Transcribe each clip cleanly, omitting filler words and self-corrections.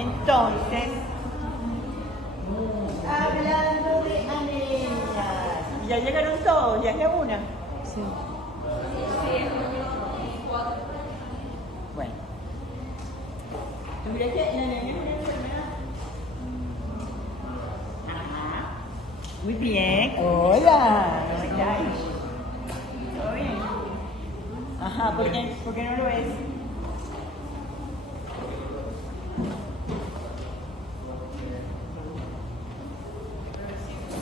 Entonces, hablando de anemias, ya llegaron todos, ya que una. Sí. Bueno, ¿tú crees que la anemia es una enfermedad? Ajá. Muy bien. Hola. ¿Cómo estáis? ¿Todo bien? Ajá, ¿por qué no lo es?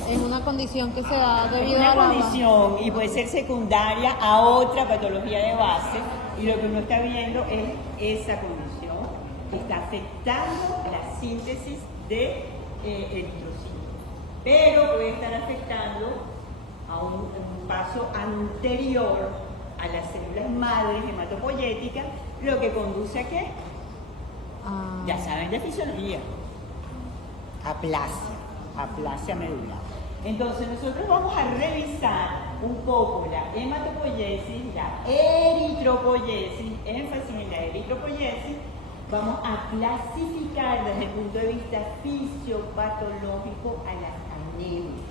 Es una condición que se da debido Una a la... condición y puede ser secundaria a otra patología de base, y lo que uno está viendo es esa condición que está afectando la síntesis de eritrocitos, pero puede estar afectando a un paso anterior a las células madres hematopoyéticas, lo que conduce a ¿qué? Ah, Ya saben de fisiología, aplasia medular. Entonces nosotros vamos a revisar un poco la hematopoiesis, la eritropoiesis, énfasis en la eritropoiesis. Vamos a clasificar desde el punto de vista fisiopatológico a las anemias.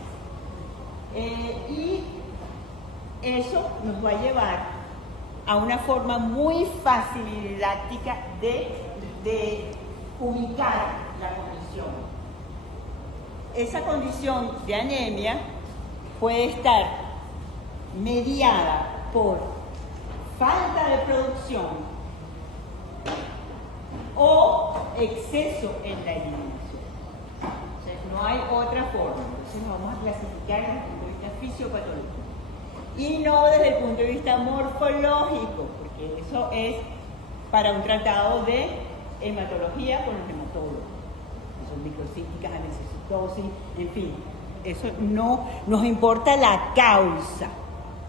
Y eso nos va a llevar a una forma muy fácil y didáctica de ubicar la condición. Esa condición de anemia puede estar mediada por falta de producción o exceso en la eliminación. O sea, no hay otra forma. Entonces nos vamos a clasificar desde el punto de vista fisiopatológico y no desde el punto de vista morfológico, porque eso es para un tratado de hematología con los hematólogos. Son microcíticas, anestesitosis, en fin, eso no nos importa la causa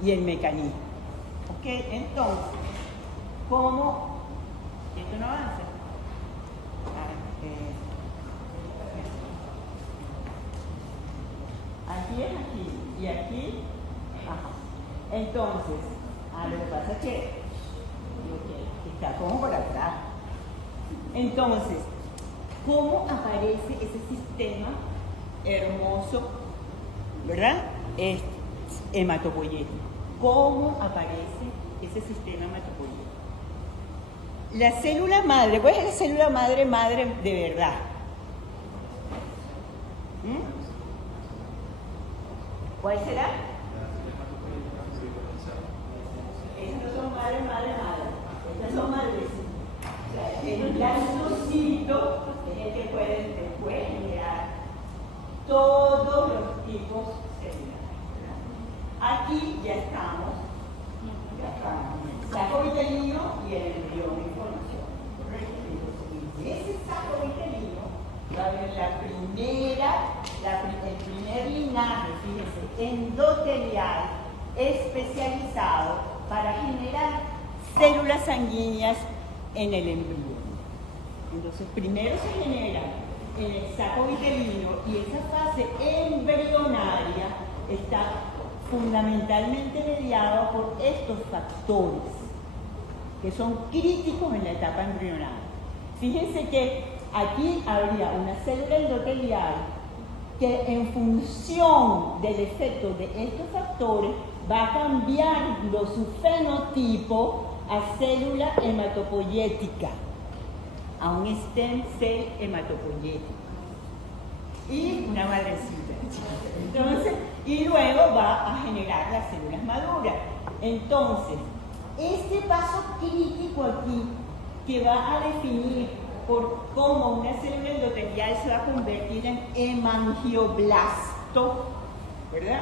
y el mecanismo. ¿Ok? Entonces, ¿cómo? ¿Esto no avanza? Aquí es aquí y aquí, ajá. Entonces, lo que pasa es que está como por atrás. Entonces, ¿cómo aparece ese sistema hermoso, verdad? Es hematopoyético. ¿Cómo aparece ese sistema hematopoyético? La célula madre, ¿cuál es la célula madre de verdad? ¿Cuál será? Estas no son madre. Estas son madres. O sea, el blastocito es el que puede después generar todos los tipos celulares. Aquí ya estamos en el saco vitelino y el embrión de información. En ese saco vitelino va a haber el primer linaje, fíjense, endotelial especializado para generar células sanguíneas en el embrión. Entonces, primero se genera en el saco vitelino y esa fase embrionaria está fundamentalmente mediada por estos factores que son críticos en la etapa embrionaria. Fíjense que aquí habría una célula endotelial que en función del efecto de estos factores va cambiando su fenotipo a célula hematopoyética, a un stem cell hematopoyético y una madrecita. Entonces, y luego va a generar las células maduras. Entonces, este paso crítico aquí que va a definir por cómo una célula endotelial se va a convertir en hemangioblasto, ¿verdad?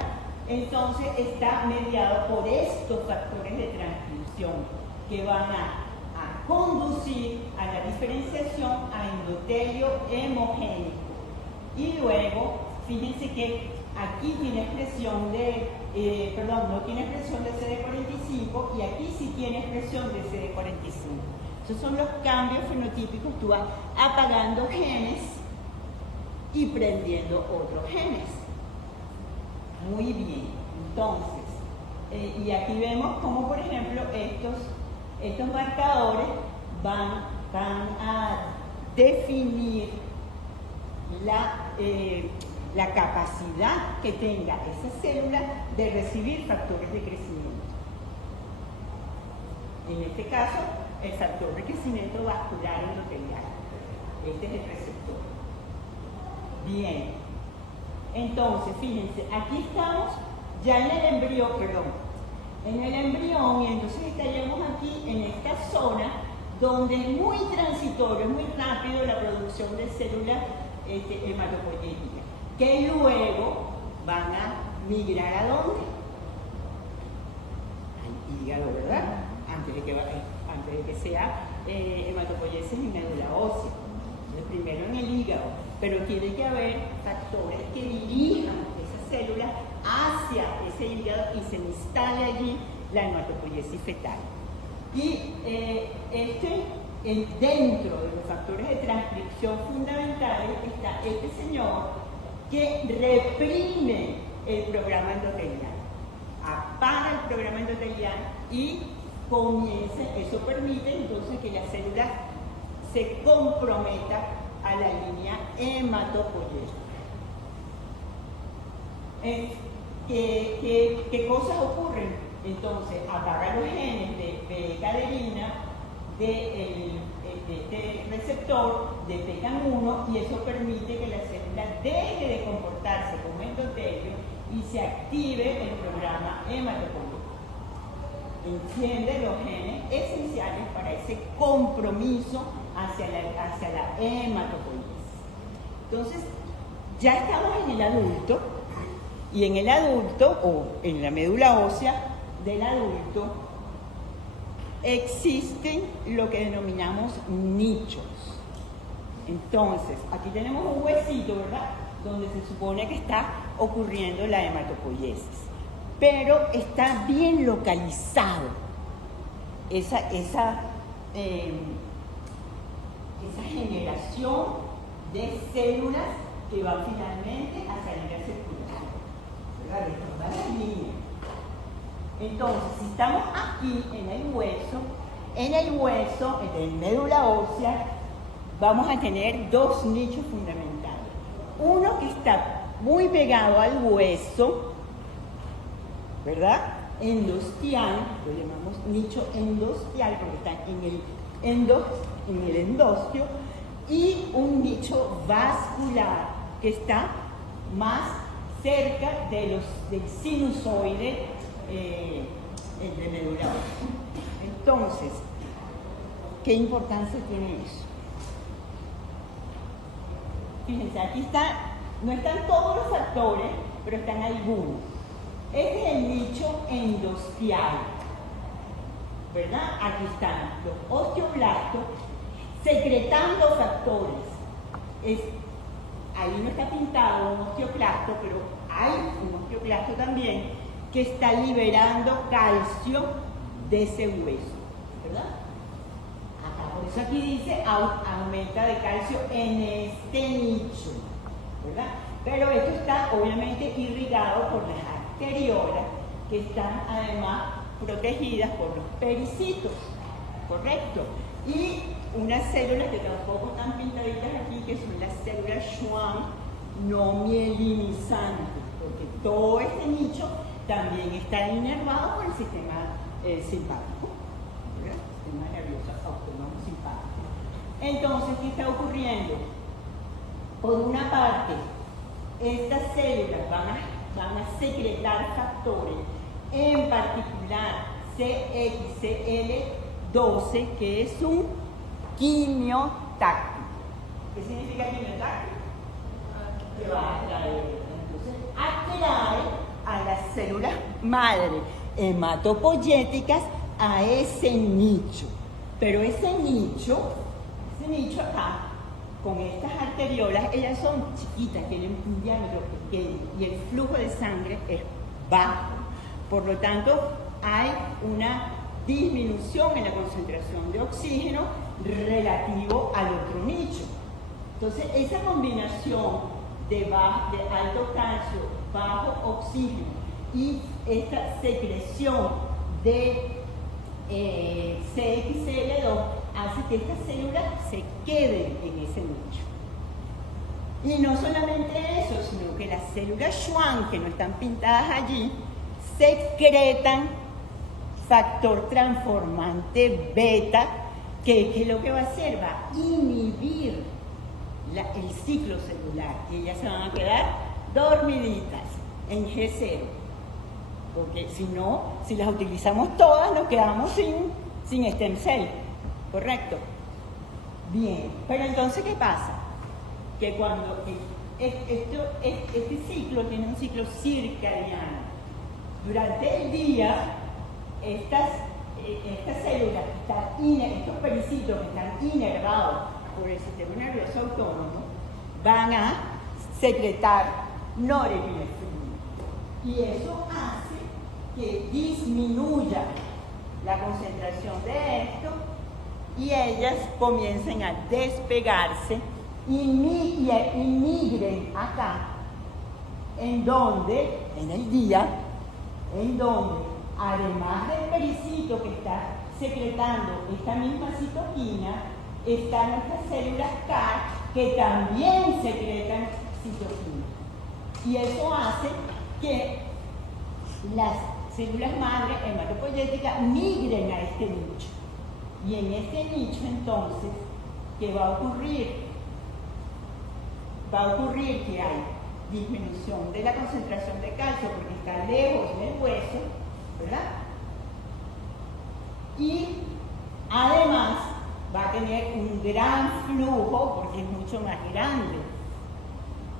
Entonces está mediado por estos factores de transcripción que van a conducir a la diferenciación a endotelio hemogénico. Y luego, fíjense que aquí tiene expresión de, no tiene expresión de CD45 y aquí sí tiene expresión de CD45. Esos son los cambios fenotípicos. Tú vas apagando genes y prendiendo otros genes. Muy bien. Entonces, y aquí vemos cómo, por ejemplo, estos marcadores van a definir la capacidad que tenga esa célula de recibir factores de crecimiento. En este caso, el factor de crecimiento vascular endotelial. Este es el receptor. Bien. Entonces, fíjense, aquí estamos ya en el embrión, en el embrión, y entonces estaríamos aquí en esta zona donde es muy transitorio, es muy rápido la producción de células hematopoyéticas, que luego van a migrar ¿a dónde? Al hígado, ¿verdad? Antes de que sea hematopoiesis en médula ósea. Entonces, primero en el hígado, pero tiene que haber factores que dirijan esas células hacia ese hígado y se instale allí la hematopoiesis fetal. Y dentro de los factores de transcripción fundamentales está este señor que reprime el programa endotelial, apaga el programa endotelial y comienza, eso permite entonces que la célula se comprometa a la línea hematopoyética. ¿Qué cosas ocurren? Entonces, apaga los genes de beta-adenina, de este receptor de PKAN1, y eso permite que la célula deje de comportarse como endotelio y se active el programa hematopoyético. Enciende los genes esenciales para ese compromiso hacia la hematopoiesis. Entonces, ya estamos en el adulto, y en el adulto, o en la médula ósea del adulto, existen lo que denominamos nichos. Entonces, aquí tenemos un huesito, ¿verdad?, donde se supone que está ocurriendo la hematopoiesis, pero está bien localizado esa generación de células que van finalmente a salir a circular, ¿verdad?, de todas las líneas. Entonces, si estamos aquí en el hueso, en el médula ósea, vamos a tener dos nichos fundamentales. Uno que está muy pegado al hueso, ¿verdad?, endostial, lo llamamos nicho endostial porque está en el endostio, y un nicho vascular que está más cerca del sinusoide de médula ósea. Entonces, ¿qué importancia tiene eso? Fíjense, aquí no están todos los factores, pero están algunos. Este es el nicho endostial, ¿verdad? Aquí están los osteoblastos secretando factores. Ahí no está pintado un osteoclasto, pero hay un osteoclasto también que está liberando calcio de ese hueso, ¿verdad? Acá, por eso aquí dice aumenta de calcio en este nicho, ¿verdad? Pero esto está obviamente irrigado por las arteriolas, que están además protegidas por los pericitos, ¿correcto? Y unas células que tampoco están pintaditas aquí, que son las células Schwann no mielinizantes, porque todo este nicho también está inervado por el sistema simpático, ¿verdad? Sistema nervioso autónomo simpático. Entonces, ¿qué está ocurriendo? Por una parte, estas células van a secretar factores, en particular CXCL12, que es un quimiotáctico. ¿Qué significa quimiotáctico? Que va a atraer. Entonces, atrae a las células madre hematopoyéticas a ese nicho. Pero ese nicho acá, con estas arteriolas, ellas son chiquitas, tienen un diámetro pequeño y el flujo de sangre es bajo. Por lo tanto, hay una disminución en la concentración de oxígeno relativo al otro nicho. Entonces, esa combinación de alto calcio, bajo oxígeno y esta secreción de CXCL2 hace que estas células se queden en ese nicho. Y no solamente eso, sino que las células Schwann, que no están pintadas allí, secretan factor transformante beta, que lo que va a hacer, va a inhibir el ciclo celular, y ellas se van a quedar dormiditas en G0. Porque si no, si las utilizamos todas, nos quedamos sin stem cell, ¿correcto? Bien, pero entonces, ¿qué pasa? Que cuando este ciclo tiene un ciclo circadiano, durante el día, estas células que están estos pericitos que están inervados por el sistema nervioso autónomo, van a secretar norepinefrina. Y eso hace que disminuya la concentración de esto y ellas comiencen a despegarse y migren acá, en donde, en el día, en donde, además del pericito que está secretando esta misma citoquina, están estas células CAR que también secretan citoquina. Y eso hace que las células madre hematopoyéticas migren a este nicho. Y en este nicho, entonces, ¿qué va a ocurrir? Va a ocurrir que hay disminución de la concentración de calcio porque está lejos del hueso, ¿verdad? Y además va a tener un gran flujo porque es mucho más grande.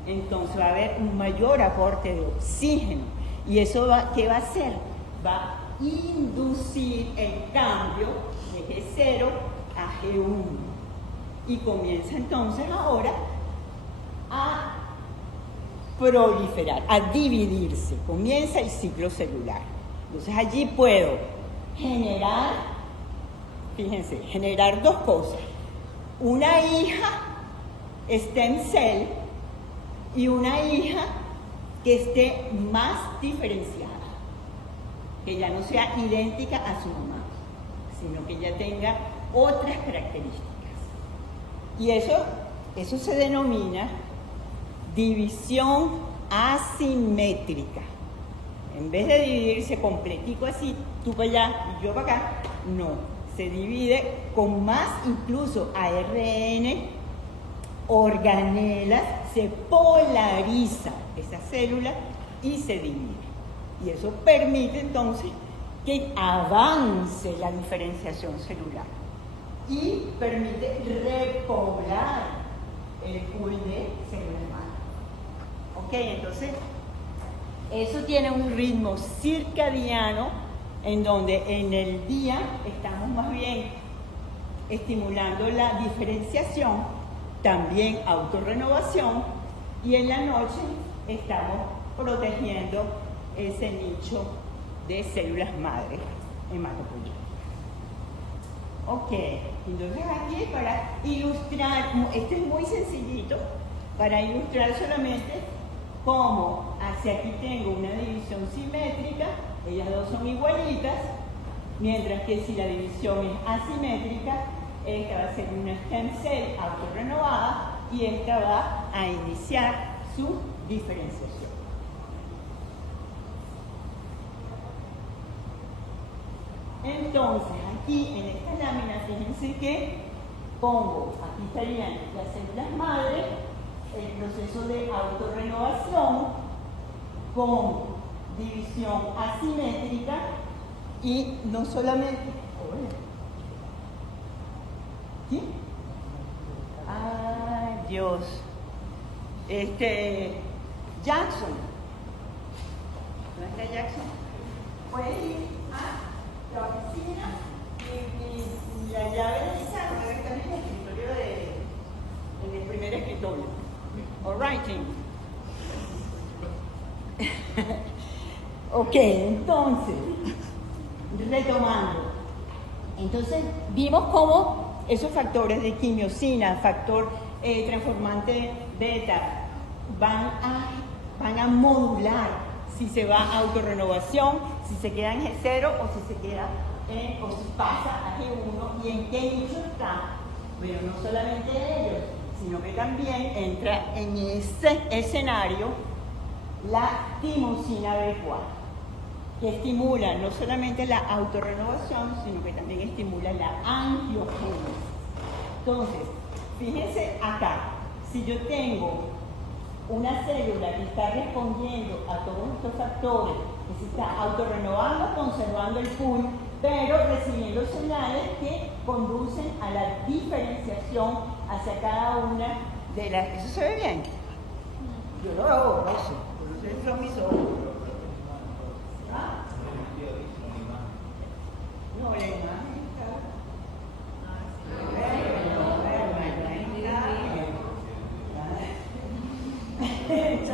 Entonces va a haber un mayor aporte de oxígeno. Y eso ¿qué va a hacer? Va a inducir el cambio de G0 a G1. Y comienza entonces ahora a proliferar, a dividirse. Comienza el ciclo celular. Entonces allí puedo generar, fíjense, generar dos cosas. Una hija stem cell y una hija que esté más diferenciada, que ya no sea idéntica a su mamá, sino que ya tenga otras características. Y eso se denomina división asimétrica. En vez de dividirse completico así, tú para allá y yo para acá, no. Se divide con más incluso ARN, organelas, se polariza esa célula y se divide. Y eso permite entonces que avance la diferenciación celular y permite repoblar el pool de células madre. Ok, entonces eso tiene un ritmo circadiano en donde en el día estamos más bien estimulando la diferenciación, también autorrenovación, y en la noche estamos protegiendo ese nicho de células madre hematopoyéticas. Ok, entonces aquí para ilustrar, este es muy sencillito, para ilustrar solamente cómo hacia aquí tengo una división simétrica, ellas dos son igualitas, mientras que si la división es asimétrica, esta va a ser una stem cell autorrenovada y esta va a iniciar su diferenciación. Entonces, aquí en esta lámina, fíjense que pongo, aquí estarían las células madre, el proceso de autorrenovación con división asimétrica y no solamente... ¿Sí? ¡Ay, Dios! Jackson. ¿No está Jackson? Puede ir a la oficina y la llave de mi sala debe estar en el escritorio en el primer escritorio. All right, ok, entonces, retomando. Entonces, vimos cómo esos factores de quimiosina, factor transformante beta, van a modular si se va a autorrenovación, si se queda en G0 o si se queda o si pasa a G1 y en qué nicho está. Bueno, no solamente ellos, sino que también entra en ese escenario la timosina B4, que estimula no solamente la autorrenovación, sino que también estimula la angiogénesis. Entonces, fíjense acá, si yo tengo una célula que está respondiendo a todos estos factores, que se está autorrenovando, conservando el pool, pero recibiendo señales que conducen a la diferenciación hacia cada una de las... ¿Eso se ve bien? Yo lo hago, eso. Ustedes son mis ojos. ¿Ah? No, la imagen está...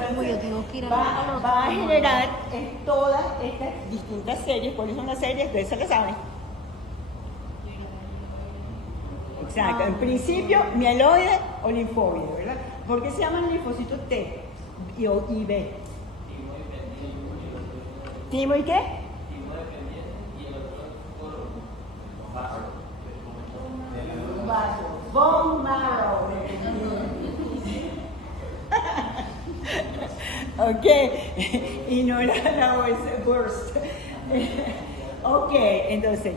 Como yo tengo que ir a va a generar todas estas distintas series. ¿Cuáles son las series? Ustedes se las saben. Exacto. En principio, mieloide o linfoide, ¿verdad? ¿Por qué se llaman linfocitos T y B? ¿Timo y qué? Timo dependiente y el otro Vaso. Bone marrow. Ok, y no la burst. Ok, entonces,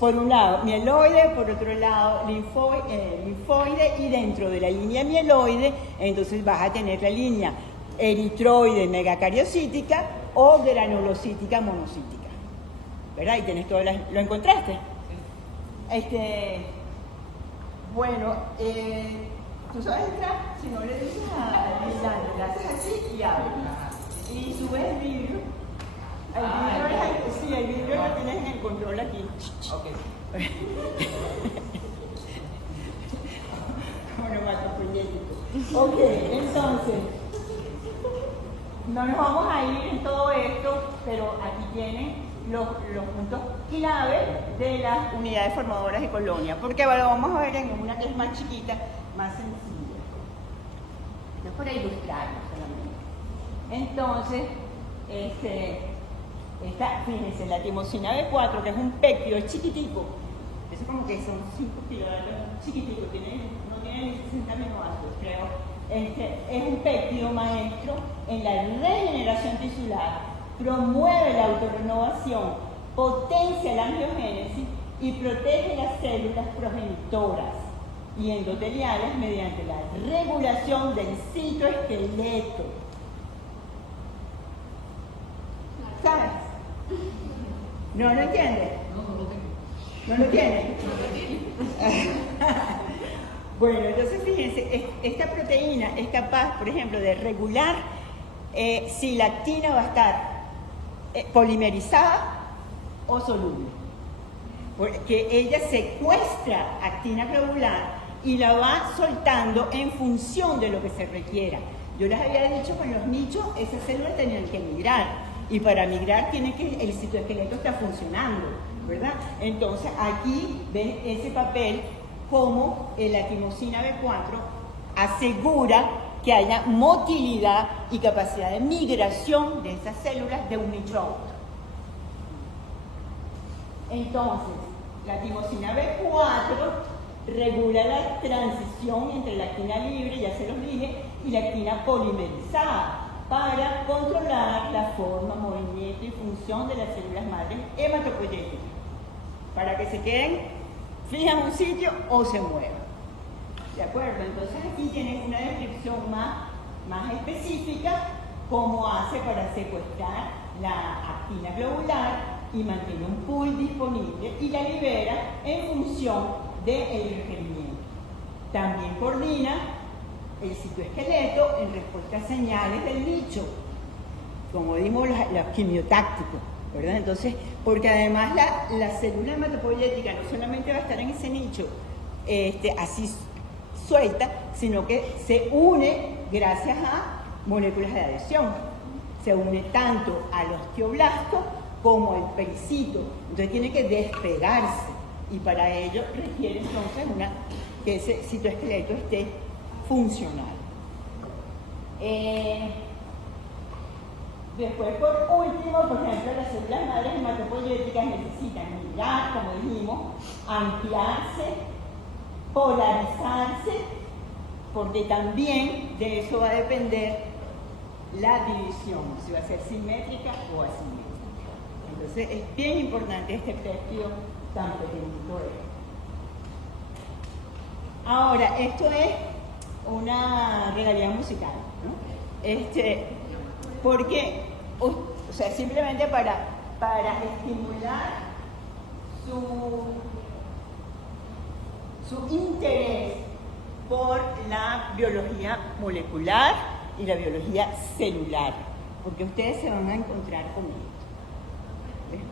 por un lado mieloide, por otro lado linfoide, y dentro de la línea mieloide, entonces vas a tener la línea eritroide megacariocítica o granulocítica monocítica, ¿verdad? Y tenés todas las... ¿Lo encontraste? Bueno, tú sabes entrar, si no le dices a Lisandro, le haces así y abres. Y subes el vidrio. El vidrio lo tienes en el control aquí. Ok. Ok, entonces, no nos vamos a ir en todo esto, pero aquí tienen los puntos clave de las unidades formadoras de colonia, porque lo vamos a ver en una que es más chiquita, más sencilla. Esto es para ilustrarlo solamente. Entonces, fíjense, la timosina B4, que es un péptido chiquitico, eso como que son 5 kilómetros, chiquitico, no tiene ni 60 aminoácidos, creo. Es un péptido maestro en la regeneración tisular, promueve la autorrenovación, potencia la angiogénesis y protege las células progenitoras y endoteliales mediante la regulación del citoesqueleto. ¿Sabes? ¿No lo entiendes? No lo tiene. Bueno, entonces fíjense, esta proteína es capaz, por ejemplo, de regular si la actina va a estar polimerizada o soluble. Porque ella secuestra actina globular y la va soltando en función de lo que se requiera. Yo les había dicho que en los nichos esas células tenían que migrar. Y para migrar tiene que el citoesqueleto está funcionando, ¿verdad? Entonces aquí ven ese papel como la timosina B4 asegura que haya motilidad y capacidad de migración de esas células de un nicho a otro. Entonces, la timosina B4 regula la transición entre la actina libre, ya se los dije, y la actina polimerizada, para controlar la forma, movimiento y función de las células madres hematopoyéticas, para que se queden fijas en un sitio o se muevan. ¿De acuerdo? Entonces aquí tienen una descripción más específica, cómo hace para secuestrar la actina globular y mantiene un pool disponible y la libera en función del requerimiento. También coordina el citoesqueleto en respuesta a señales del nicho, como dimos los quimiotácticos, ¿verdad? Entonces, porque además la célula hematopoyética no solamente va a estar en ese nicho así suelta, sino que se une gracias a moléculas de adhesión. Se une tanto al osteoblasto como al pericito. Entonces tiene que despegarse y para ello requiere entonces que ese citoesqueleto esté funcional. Después, por último, por ejemplo, las células madres hematopoyéticas necesitan migrar, como dijimos, ampliarse, polarizarse, porque también de eso va a depender la división, si va a ser simétrica o asimétrica. Entonces, es bien importante este péptido tan pequeñito. Ahora, esto es una regalía musical, ¿no? Porque, o sea, simplemente para estimular su interés por la biología molecular y la biología celular, porque ustedes se van a encontrar con esto. ¿Ves?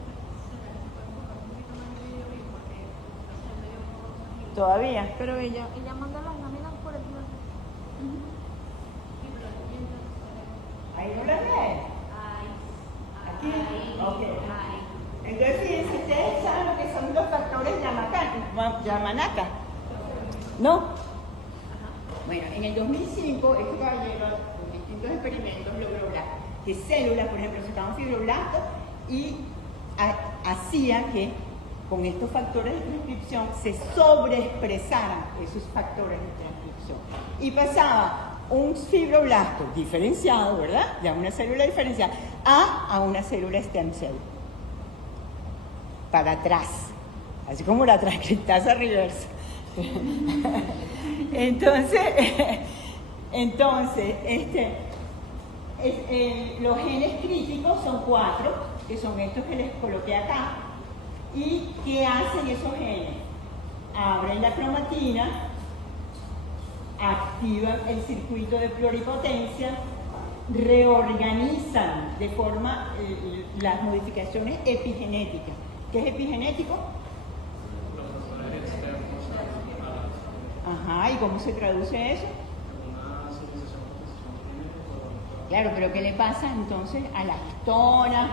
Todavía. Pero ella manda las láminas por el lado. ¿Ahí no las ven? ¿Aquí? Ok. Entonces, fíjense, ustedes saben lo que son los factores Yamanaka, ¿no? Bueno, en el 2005, este caballero, con distintos experimentos, logró que células, por ejemplo, sacaban fibroblastos y hacía que con estos factores de transcripción se sobreexpresaran esos factores de transcripción. Y pasaba un fibroblasto diferenciado, ¿verdad? Ya una célula diferenciada, a una célula stem cell. Para atrás, así como la transcriptasa reversa. Entonces, los genes críticos son 4, que son estos que les coloqué acá. ¿Y qué hacen esos genes? Abren la cromatina, activan el circuito de pluripotencia, reorganizan de forma las modificaciones epigenéticas. ¿Qué es epigenético? Ajá, ¿y cómo se traduce eso? Claro, pero ¿qué le pasa entonces a la histona?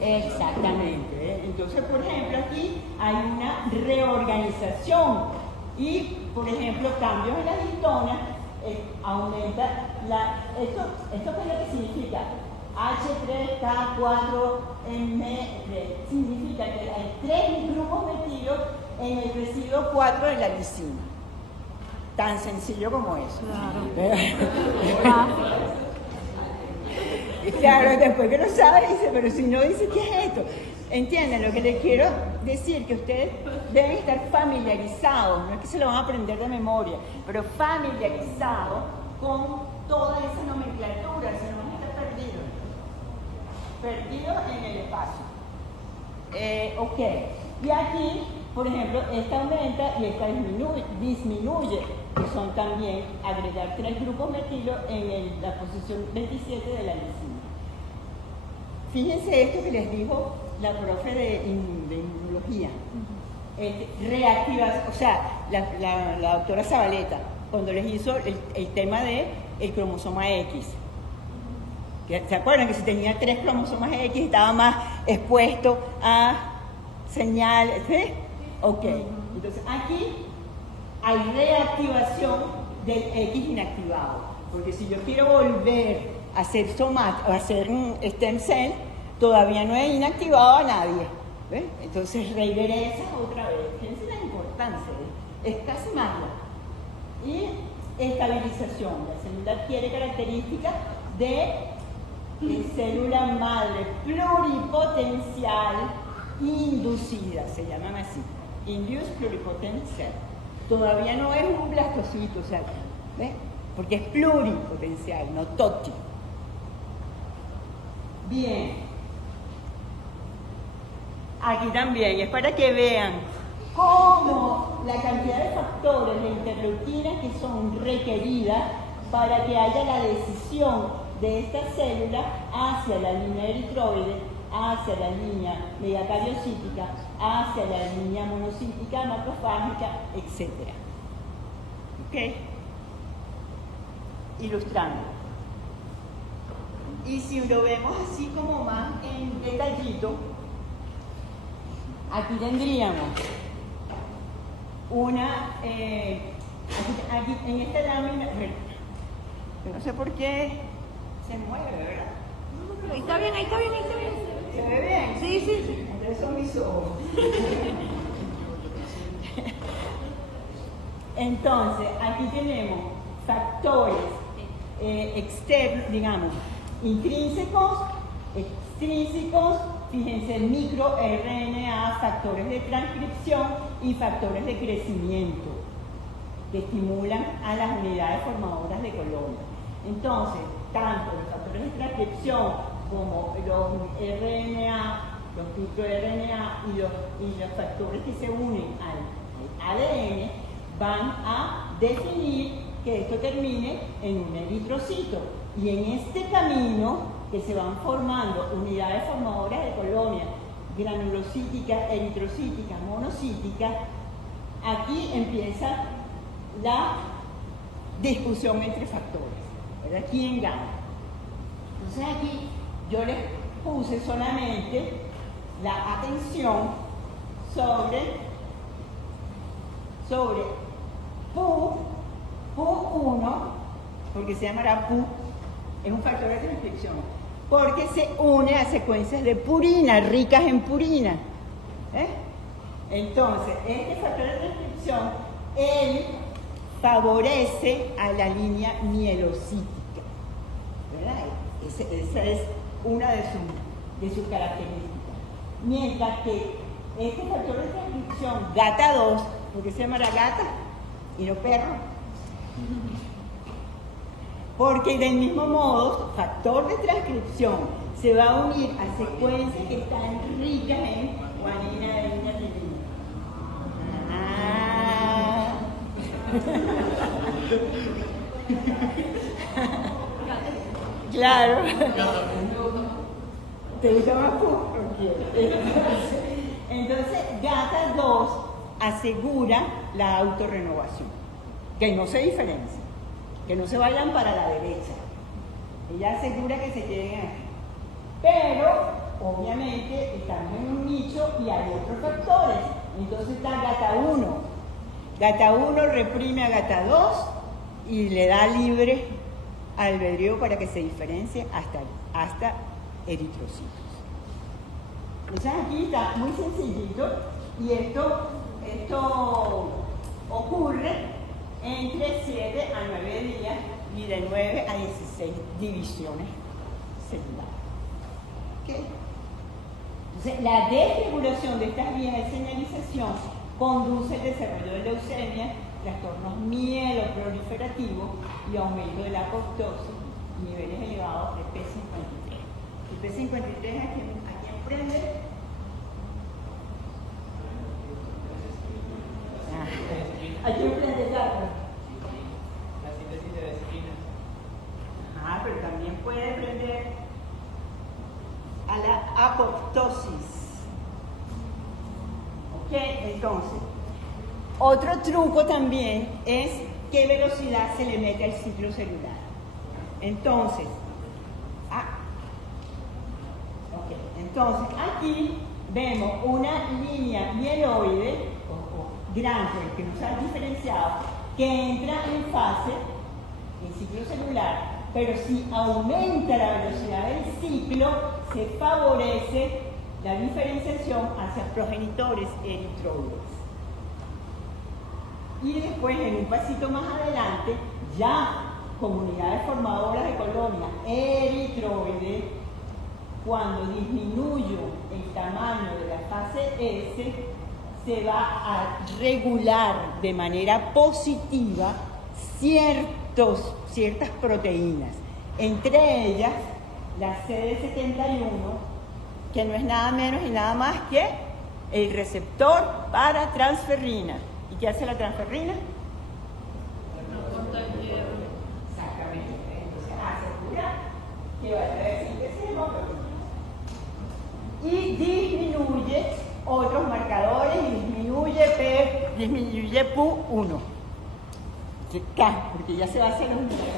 Exactamente, ¿eh? Entonces, por ejemplo, aquí hay una reorganización y, por ejemplo, cambios en las histonas, aumenta ¿esto qué es lo que significa? H3K4M3 significa que hay 3 grupos metidos en el residuo 4 de la lisina. Tan sencillo como eso. Claro, después que lo sabe dice, pero si no dice, ¿qué es esto? Entienden, lo que les quiero decir, que ustedes deben estar familiarizados, no es que se lo van a aprender de memoria, pero familiarizados con toda esa nomenclatura, si no van a estar perdidos en el espacio. Ok, y aquí, por ejemplo, esta aumenta y esta disminuye, que son también agregar 3 grupos metilo en la posición 27 de la lisina. Fíjense esto que les dijo la profe de inmunología. Reactivas, o sea, la doctora Zabaleta, cuando les hizo el tema del cromosoma X. ¿Se acuerdan que si tenía 3 cromosomas X estaba más expuesto a señales? ¿Sí? Ok, entonces aquí hay reactivación del X inactivado, porque si yo quiero volver a hacer un stem cell, todavía no he inactivado a nadie, ¿ves? Entonces regresas otra vez. Fíjense la importancia, es casi magia. Y estabilización, la célula adquiere características de célula madre pluripotencial inducida, se llaman así, induced pluripotent cell. Todavía no es un blastocito, o sea, ¿ves? Porque es pluripotencial, no TOTI. Bien. Aquí también es para que vean cómo la cantidad de factores de interleuquinas que son requeridas para que haya la decisión de esta célula hacia la línea eritroide, hacia la línea megacariocítica, hacia la línea monocítica, macrofágica, etc. ¿Ok? Ilustrando. Y si lo vemos así como más en detallito, aquí tendríamos una, aquí en esta lámina, yo no sé por qué se mueve, ¿verdad? Ahí está bien, ahí está bien, ahí está bien. ¿Se ve bien? Sí, sí, sí. Entonces son mis ojos. Entonces, aquí tenemos factores externos, digamos, intrínsecos, extrínsecos, fíjense, microRNA, factores de transcripción y factores de crecimiento que estimulan a las unidades formadoras de colonia. Entonces, tanto los factores de transcripción como los RNA, los microRNA y los factores que se unen al ADN van a definir que esto termine en un eritrocito. Y en este camino que se van formando unidades formadoras de colonia, granulocíticas, eritrocíticas, monocíticas, aquí empieza la discusión entre factores, ¿verdad? ¿Quién gana? Entonces aquí yo les puse solamente la atención sobre PU1, porque se llamará PU, es un factor de transcripción, porque se une a secuencias de purina, ricas en purina. Entonces, este factor de transcripción, él favorece a la línea mielocítica, ¿verdad? Esa es una de sus características. Mientras que este factor de transcripción, GATA2, porque se llamará gata y no perro, porque del mismo modo, factor de transcripción se va a unir a secuencias que están ricas en guanina, adenina, tirina. Claro. ¿Te gusta más tú? Entonces, GATA2 asegura la autorrenovación, que no se diferencia, que no se vayan para la derecha. Ella asegura que se queden aquí. Pero, obviamente, estamos en un nicho y hay otros factores. Entonces está GATA1. GATA1 reprime a GATA2 y le da libre albedrío para que se diferencie hasta eritrocitos. Entonces aquí está muy sencillito y esto ocurre entre 7 a 9 días y de 9 a 16 divisiones celulares. ¿Okay? Entonces, la desregulación de estas vías de señalización conduce al desarrollo de leucemia, trastornos mieloproliferativos y aumento de la apoptosis, niveles elevados de P53. El P53 ¿a quién prende? ¿A quién prende el árbol? La síntesis de vesinas. Pero también puede prender a la apoptosis. ¿Ok? Entonces, otro truco también es qué velocidad se le mete al ciclo celular. Entonces, aquí vemos una línea mieloide o grande, que no se ha diferenciado, que entra en fase en ciclo celular, pero si aumenta la velocidad del ciclo, se favorece la diferenciación hacia progenitores eritroides. Y después, en un pasito más adelante, ya comunidades formadoras de colonia eritroide, cuando disminuyo el tamaño de la fase S, se va a regular de manera positiva ciertas proteínas, entre ellas la CD71, que no es nada menos y nada más que el receptor para transferrina. ¿Y qué hace la transferrina? Exactamente. Entonces asegura que vaya a haber síntesis de hemoglobina. Y disminuye otros marcadores y disminuye PU1. Porque ya se va a hacer un marcador.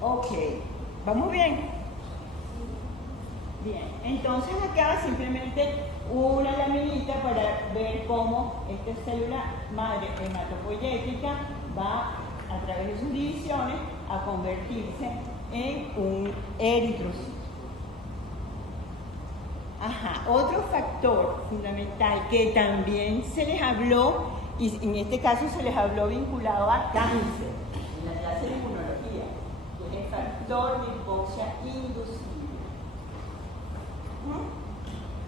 Ok, ¿vamos bien? Bien, entonces acá simplemente una laminita para ver cómo esta célula madre hematopoyética va a través de sus divisiones a convertirse en un eritrocito. Ajá, otro factor fundamental que también se les habló, y en este caso se les habló vinculado a cáncer, en la clase de inmunología, que es el factor de hipoxia inducible.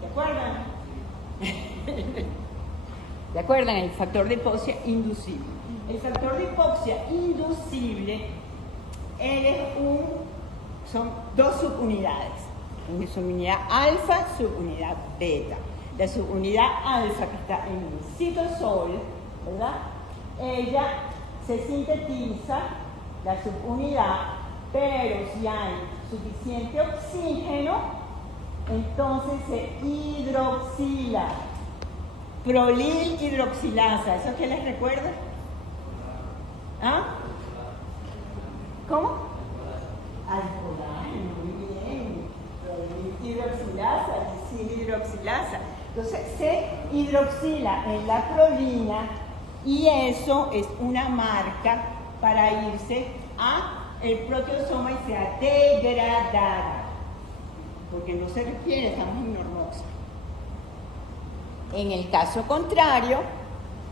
¿De acuerdan? ¿De acuerdan? El factor de hipoxia inducible. El factor de hipoxia inducible son dos subunidades. Una subunidad alfa, subunidad beta. La subunidad alfa, que está en el citosol, ¿verdad? Ella se sintetiza, la subunidad, pero si hay suficiente oxígeno, entonces se hidroxila. Prolil hidroxilasa, ¿eso qué les recuerda? ¿Ah? ¿Cómo? Alcoholágeno, muy bien. Prolil hidroxilasa, lisil hidroxilasa. Entonces se hidroxila en la prolina y eso es una marca para irse a el proteosoma y sea degradada. Porque no se refiere, estamos en normosa. En el caso contrario,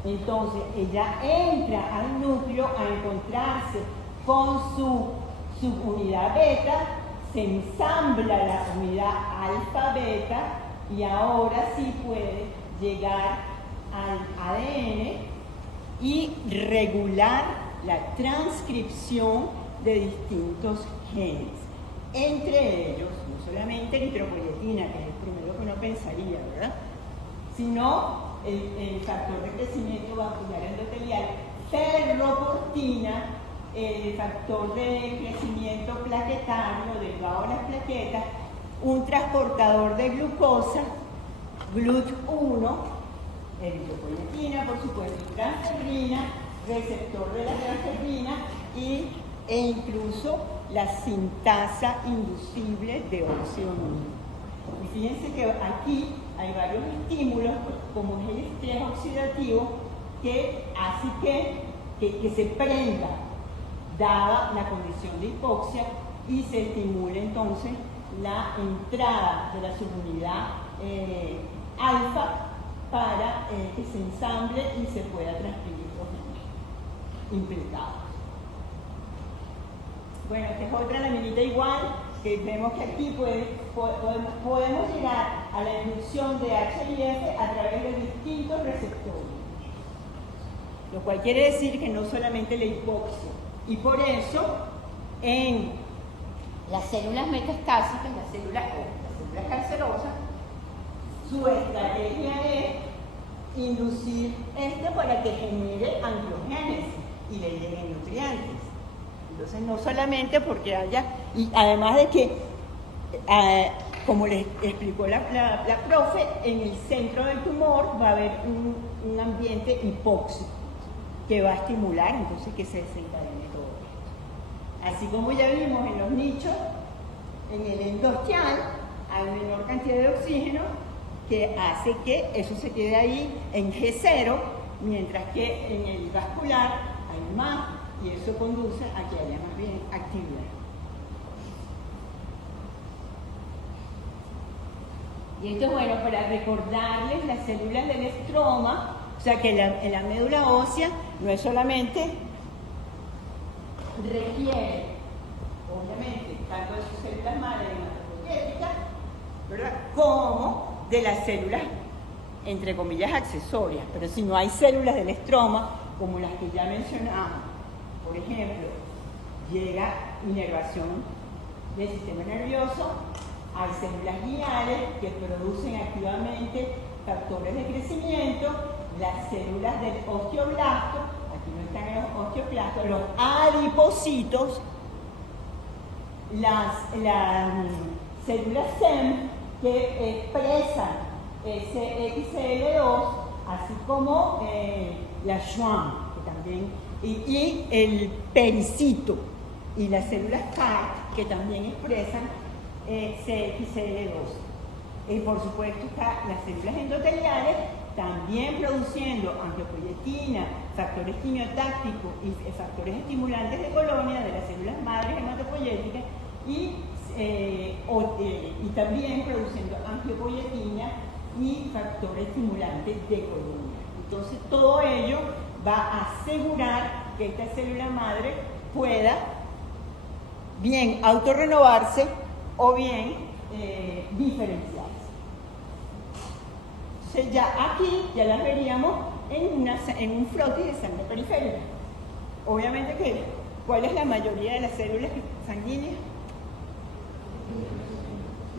entonces ella entra al núcleo a encontrarse con su subunidad beta, se ensambla la unidad alfa-beta y ahora sí puede llegar al ADN y regular la transcripción de distintos genes. Entre ellos, no solamente eritropoyetina, que es el primero que uno pensaría, ¿verdad?, sino el factor de crecimiento vascular endotelial, ferroportina, el factor de crecimiento plaquetario, derivado de las plaquetas, un transportador de glucosa, GLUT1, eritropoyetina, por supuesto, transferrina, receptor de la transferrina e incluso la sintasa inducible de óxido nítrico. Y fíjense que aquí hay varios estímulos, como es el estrés oxidativo, que hace que se prenda, dada la condición de hipoxia, y se estimule entonces la entrada de la subunidad alfa para que se ensamble y se pueda transcribir los genes implicados. Bueno, esta es otra laminita igual, que vemos que aquí podemos llegar a la inducción de HIF a través de distintos receptores, lo cual quiere decir que no solamente la hipoxia, y por eso en las células metastásicas, las células cancerosas, su estrategia es inducir esto para que genere angiogénesis y le lleguen nutrientes. Entonces, no solamente porque haya, y además de que, como les explicó la profe, en el centro del tumor va a haber un ambiente hipóxico que va a estimular entonces que se desencadene todo esto. Así como ya vimos en los nichos, en el endosteal hay menor cantidad de oxígeno que hace que eso se quede ahí en G0, mientras que en el vascular hay más, y eso conduce a que haya más bien actividad. Y esto es bueno para recordarles las células del estroma, o sea que en la médula ósea no es solamente requiere, obviamente, tanto de sus células madre hematopoyéticas, ¿verdad?, como de las células, entre comillas, accesorias. Pero si no hay células del estroma, como las que ya mencionamos, por ejemplo, llega inervación del sistema nervioso, hay células guiales que producen activamente factores de crecimiento, las células del osteoblasto, aquí no están los osteoclastos, los adipocitos, las células SEM que expresan SXL2, así como la Schwann, que también, y el pericito, y las células CART, que también expresan CXL2. Y por supuesto están las células endoteliales también produciendo angiopoietina, factores quimiotácticos y factores estimulantes de colonia de las células madres hematopoyéticas y también produciendo angiopoietina y factores estimulantes de colonia. Entonces todo ello va a asegurar que esta célula madre pueda bien autorrenovarse o bien diferenciarse. Entonces ya aquí ya las veríamos en un frotis de sangre periférica. Obviamente que, ¿cuál es la mayoría de las células sanguíneas?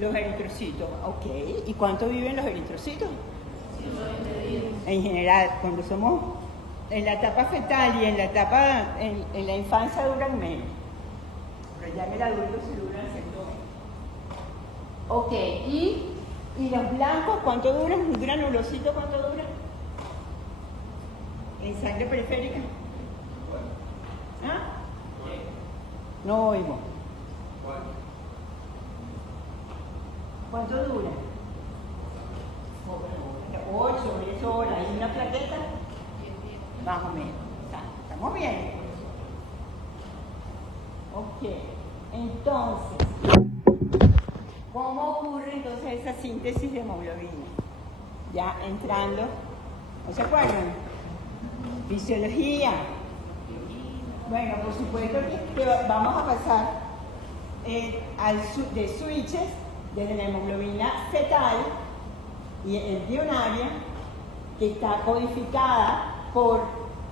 Los eritrocitos, ok. ¿Y cuánto viven los eritrocitos? En general, cuando somos en la etapa fetal y en la etapa, en la infancia duran menos. Pero ya en el adulto se duran 120. Ok, ¿y los blancos cuánto duran? ¿Un granulocito cuánto dura? ¿En sangre periférica? ¿Ah? No oímos. ¿Cuánto dura? 8, 10 horas. ¿Y una plaqueta? Más o menos. ¿Estamos bien? Ok. Entonces, ¿cómo ocurre entonces esa síntesis de hemoglobina? Ya entrando, ¿no se acuerdan? Fisiología. Bueno, por supuesto que vamos a pasar de switches desde la hemoglobina fetal y embrionaria, que está codificada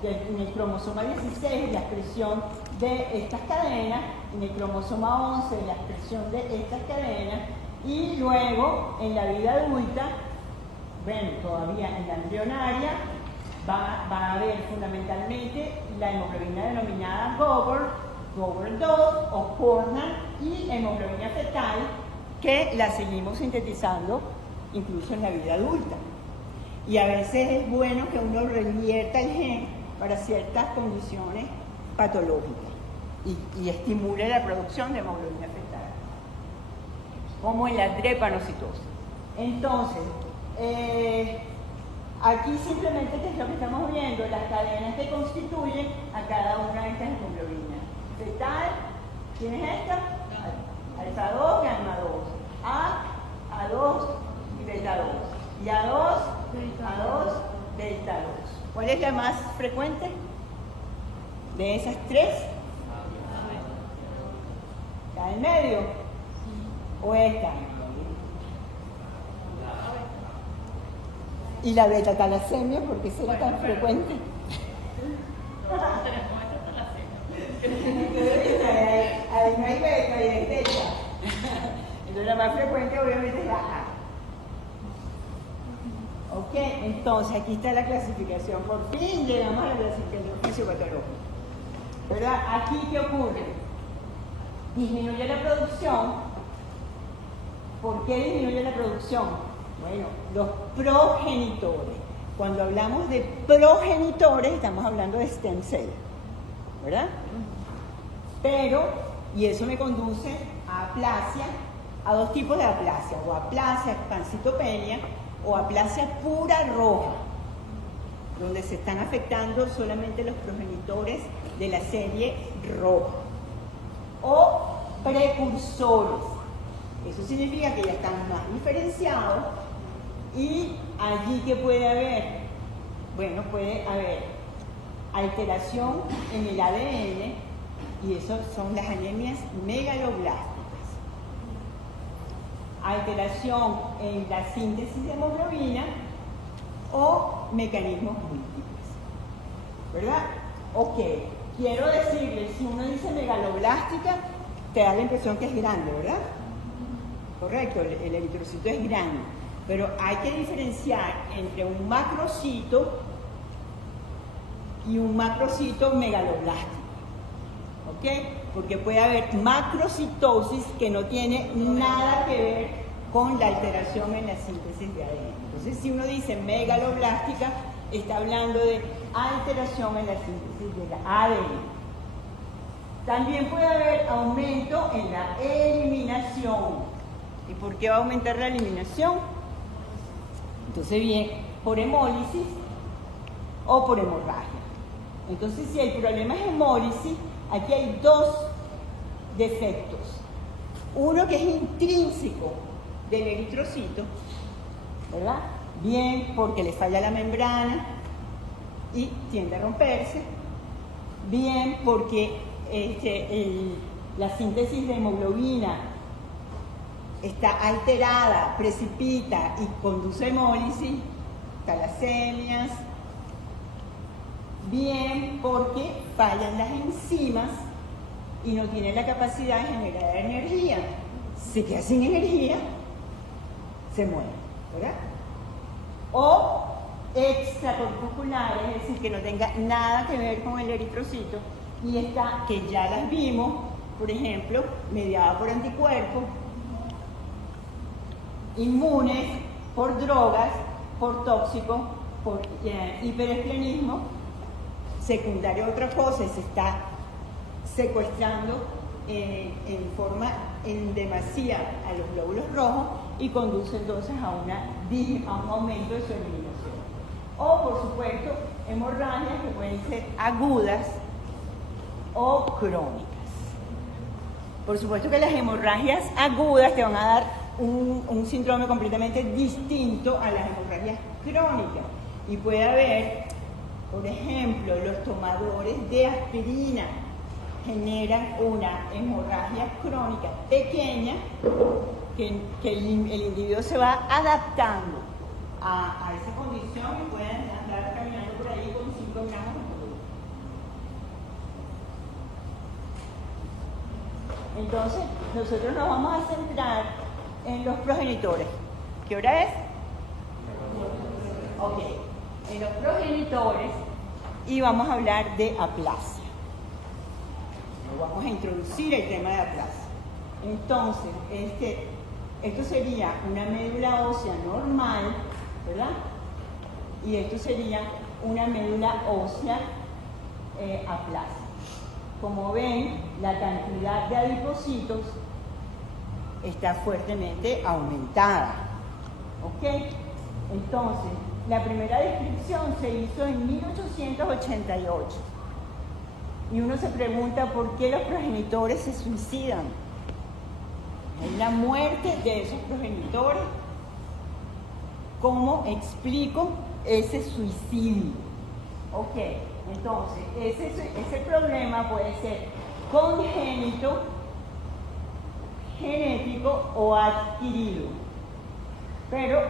en el cromosoma 16 la expresión de estas cadenas, en el cromosoma 11 la expresión de estas cadenas, y luego en la vida adulta, bueno, todavía en la embrionaria va a haber fundamentalmente la hemoglobina denominada Gobert 2 o Horner, y hemoglobina fetal, que la seguimos sintetizando incluso en la vida adulta. Y a veces es bueno que uno revierta el gen para ciertas condiciones patológicas y estimule la producción de hemoglobina fetal, como en la drepanocitosis. Entonces, aquí simplemente, ¿qué es lo que estamos viendo? Las cadenas que constituyen a cada una de estas hemoglobinas. Fetal, ¿quién es esta? Alfa 2 y alfa 2. A2 y beta 2. Y A2, A2, delta 2. ¿Cuál es la más frecuente de esas tres? ¿La del medio? ¿O esta? ¿Y la beta talasemia? ¿Por qué será tan frecuente? Ahí no hay beta y hay delta. Entonces la más frecuente obviamente es la A. Ok, entonces aquí está la clasificación. Por fin llegamos a la clasificación fisiopatológica. ¿Verdad? Aquí, ¿qué ocurre? Disminuye la producción. ¿Por qué disminuye la producción? Bueno, los progenitores. Cuando hablamos de progenitores, estamos hablando de stem cell, ¿verdad? Pero, y eso me conduce a aplasia, a dos tipos de aplasia, o aplasia pancitopenia, o aplasia pura roja, donde se están afectando solamente los progenitores de la serie roja, o precursores. Eso significa que ya están más diferenciados, y allí ¿qué puede haber? Bueno, puede haber alteración en el ADN, y eso son las anemias megaloblásticas. Alteración en la síntesis de hemoglobina o mecanismos múltiples, ¿verdad? Ok, quiero decirles, si uno dice megaloblástica, te da la impresión que es grande, ¿verdad? Correcto, el eritrocito es grande, pero hay que diferenciar entre un macrocito y un macrocito megaloblástico, ¿ok? Porque puede haber macrocitosis que no tiene nada que ver con la alteración en la síntesis de ADN. Entonces, si uno dice megaloblástica, está hablando de alteración en la síntesis del ADN. También puede haber aumento en la eliminación. ¿Y por qué va a aumentar la eliminación? Entonces, bien, por hemólisis o por hemorragia. Entonces, si el problema es hemólisis, aquí hay dos defectos. Uno que es intrínseco del eritrocito, ¿verdad? Bien porque le falla la membrana y tiende a romperse. Bien porque la síntesis de hemoglobina está alterada, precipita y conduce a hemólisis, talasemias. Bien porque fallan las enzimas y no tienen la capacidad de generar energía. Se queda sin energía, se muere, ¿verdad? O extracorpusculares, es decir, que no tenga nada que ver con el eritrocito, y esta que ya las vimos, por ejemplo, mediada por anticuerpos, inmunes por drogas, por tóxicos, por hiperesplenismo, secundario a otra cosa, y se está secuestrando en demasía a los glóbulos rojos y conduce entonces a un aumento de su eliminación. O, por supuesto, hemorragias que pueden ser agudas o crónicas. Por supuesto que las hemorragias agudas te van a dar un síndrome completamente distinto a las hemorragias crónicas. Y puede haber, por ejemplo, los tomadores de aspirina generan una hemorragia crónica pequeña que el individuo se va adaptando a esa condición y pueden andar caminando por ahí con 5 gramos de hemoglobina. Entonces, nosotros nos vamos a centrar en los progenitores. ¿Qué hora es? Ok. En los progenitores, y vamos a hablar de aplasia. Vamos a introducir el tema de aplasia. Entonces, esto sería una médula ósea normal, ¿verdad? Y esto sería una médula ósea aplásica. Como ven, la cantidad de adipocitos está fuertemente aumentada. ¿Ok? Entonces, la primera descripción se hizo en 1888. Y uno se pregunta por qué los progenitores se suicidan. Hay la muerte de esos progenitores. ¿Cómo explico ese suicidio? Ok, entonces, ese problema puede ser congénito, genético o adquirido. Pero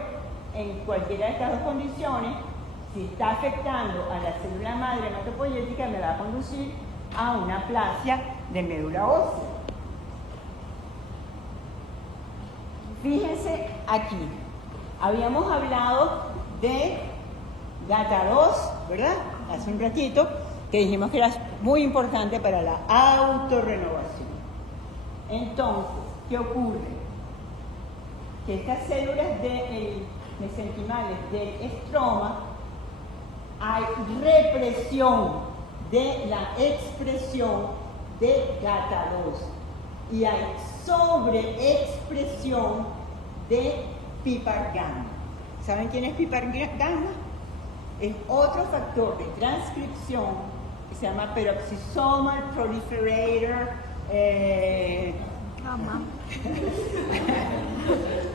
en cualquiera de estas dos condiciones, si está afectando a la célula madre hematopoyética, me va a conducir a una aplasia de médula ósea. Fíjense aquí, habíamos hablado de GATA2, ¿verdad? Hace un ratito, que dijimos que era muy importante para la autorrenovación. Entonces, ¿qué ocurre? Que estas células mesenquimales del estroma, hay represión de la expresión de GATA2 y hay sobreexpresión de PPAR gamma. ¿Saben quién es PPAR gamma? Es otro factor de transcripción que se llama peroxisomal proliferator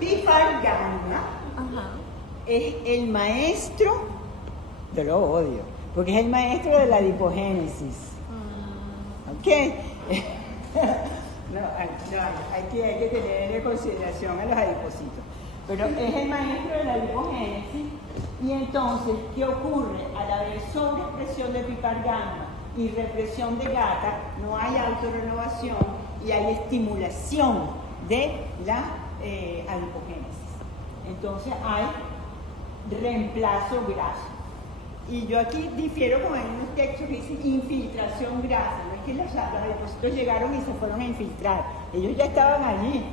PPAR gamma es el maestro, yo lo odio, porque es el maestro de la adipogénesis. ¿Ok? No, hay que tener en consideración a los adipocitos. Pero es el maestro de la adipogénesis. Y entonces, ¿qué ocurre? Al haber sobreexpresión de PPAR gamma y represión de GATA, no hay autorrenovación y hay estimulación de la adipogénesis. Entonces hay reemplazo graso. Y yo aquí difiero con unos textos que dicen infiltración grasa. No es que los adipocitos llegaron y se fueron a infiltrar. Ellos ya estaban allí.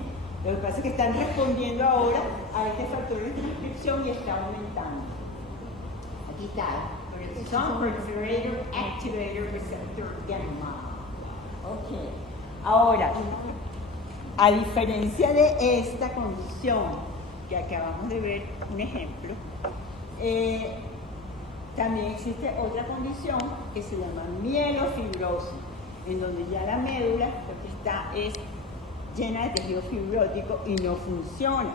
Lo que pasa es que están respondiendo ahora a este factor de transcripción y está aumentando. Aquí está. Proliferator Activator Receptor Gamma. Ok. Ahora, a diferencia de esta condición que acabamos de ver, un ejemplo, También existe otra condición que se llama mielofibrosis, en donde ya la médula lo que está es llena de tejido fibrótico y no funciona.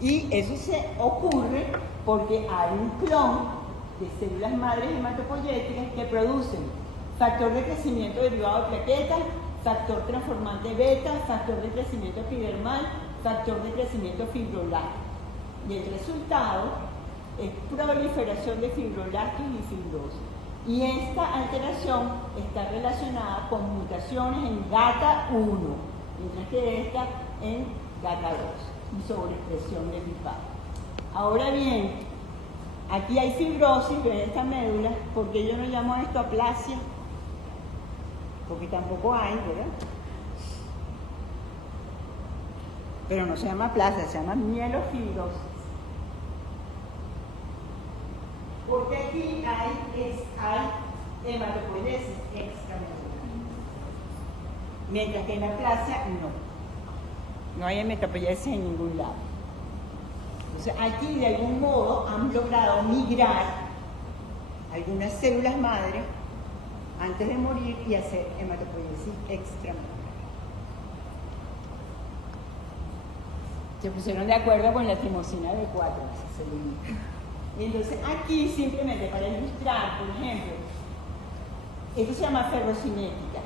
Y eso se ocurre porque hay un clon de células madres hematopoyéticas que producen factor de crecimiento derivado de plaquetas, factor transformante beta, factor de crecimiento epidermal, factor de crecimiento fibroblástico. Y el resultado es proliferación de fibroblastos y fibrosis. Y esta alteración está relacionada con mutaciones en GATA1, mientras que esta en GATA2, y sobreexpresión de PIPA. Ahora bien, aquí hay fibrosis de esta médula. ¿Por qué yo no llamo a esto aplasia? Porque tampoco hay, ¿verdad? Pero no se llama aplasia, se llama mielofibrosis. Porque aquí hay hematopoiesis extramedular. Mientras que en la aplasia no. No hay hematopoiesis en ningún lado. Entonces aquí de algún modo han logrado migrar algunas células madre antes de morir y hacer hematopoiesis extramedular. Se pusieron de acuerdo con la timosina B4, así se le dice. Y entonces aquí simplemente para ilustrar, por ejemplo, esto se llama ferrocinética.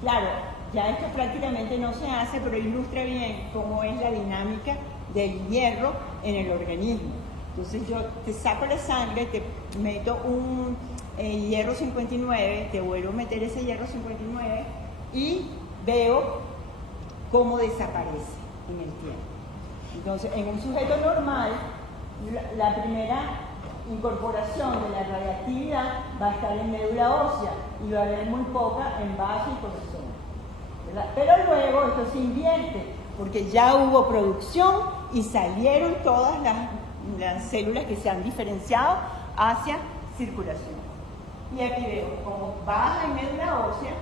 Claro, ya esto prácticamente no se hace, pero ilustra bien cómo es la dinámica del hierro en el organismo. Entonces yo te saco la sangre, te meto un hierro 59, te vuelvo a meter ese hierro 59 y veo cómo desaparece en el tiempo. Entonces, en un sujeto normal, la primera incorporación de la radiactividad va a estar en médula ósea y va a haber muy poca en vaso y corazón, ¿verdad? Pero luego esto se invierte porque ya hubo producción y salieron todas las células que se han diferenciado hacia circulación. Y aquí veo cómo baja en médula ósea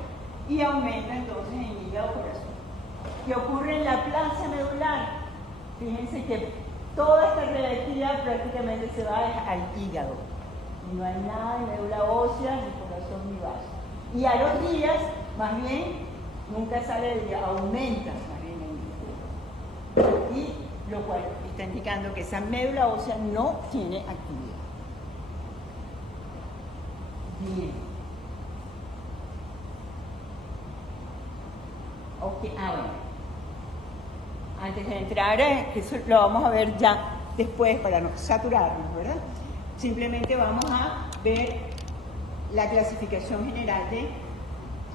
y aumenta entonces en hígado corazón. ¿Qué ocurre en la plasia medular? Fíjense que toda esta reactividad prácticamente se va al hígado. Y no hay nada de médula ósea, ni corazón, ni vaso. Y a los días, más bien, nunca sale del día, aumenta más bien el hígado. Y lo cual está indicando que esa médula ósea no tiene actividad. Bien. Ok, bueno. Antes de entrar, que eso lo vamos a ver ya después para no saturarnos, ¿verdad? Simplemente vamos a ver la clasificación general de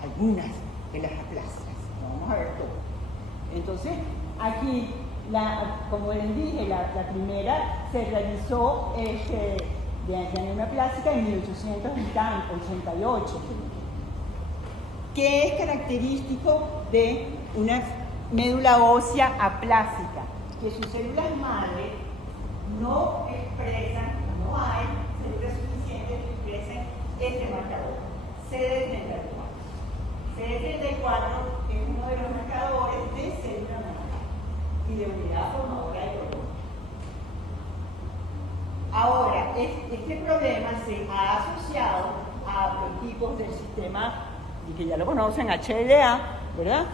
algunas de las aplasias. Vamos a ver todo. Entonces, aquí, como les dije, la primera se realizó de anemia plástica en 1888. ¿Qué es característico de una médula ósea aplásica? Que sus células madre no expresan, no hay células suficientes que expresen este marcador, CD34. CD34 es uno de los marcadores de célula madre y de unidad formadora de color. Ahora, este problema se ha asociado a prototipos del sistema, y que ya lo conocen, HLA, ¿verdad?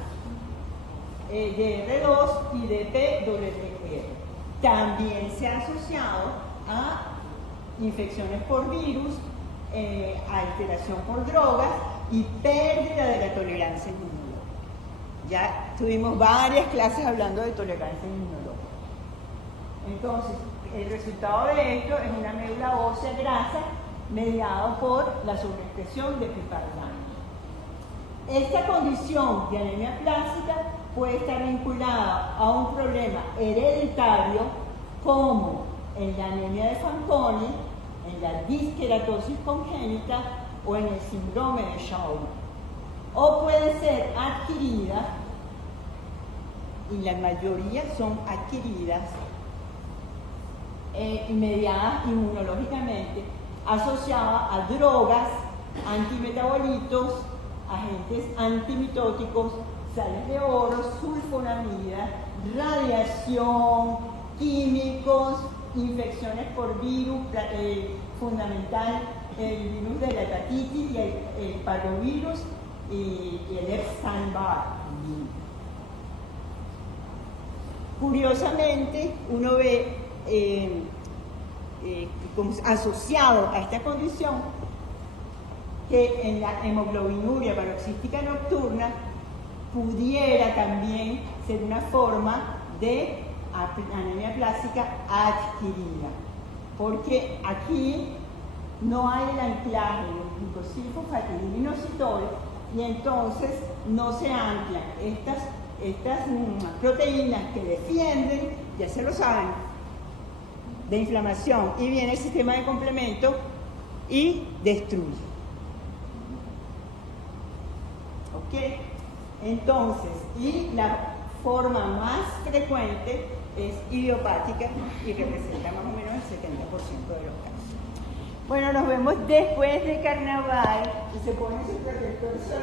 De R2 y de PWR. También se ha asociado a infecciones por virus, alteración por drogas y pérdida de la tolerancia inmunológica. Ya tuvimos varias clases hablando de tolerancia inmunológica. Entonces, el resultado de esto es una médula ósea grasa mediada por la sobreexpresión de piparina. Esta condición de anemia plástica puede estar vinculada a un problema hereditario como en la anemia de Fanconi, en la disqueratosis congénita o en el síndrome de Schaumann. O puede ser adquirida, y la mayoría son adquiridas y mediadas inmunológicamente, asociadas a drogas, antimetabolitos, agentes antimitóticos, sales de oro, sulfonamida, radiación, químicos, infecciones por virus, fundamental el virus de la hepatitis y el parvovirus y el Epstein-Barr. Curiosamente, uno ve como asociado a esta condición que en la hemoglobinuria paroxística nocturna pudiera también ser una forma de anemia plástica adquirida, porque aquí no hay el anclaje del glucosilfosfatidilinositol y entonces no se anclan estas proteínas que defienden, ya se lo saben, de inflamación, y viene el sistema de complemento y destruye. ¿Ok? Entonces, y la forma más frecuente es idiopática y representa más o menos el 70% de los casos. Bueno, nos vemos después de carnaval y se pone su protector solar.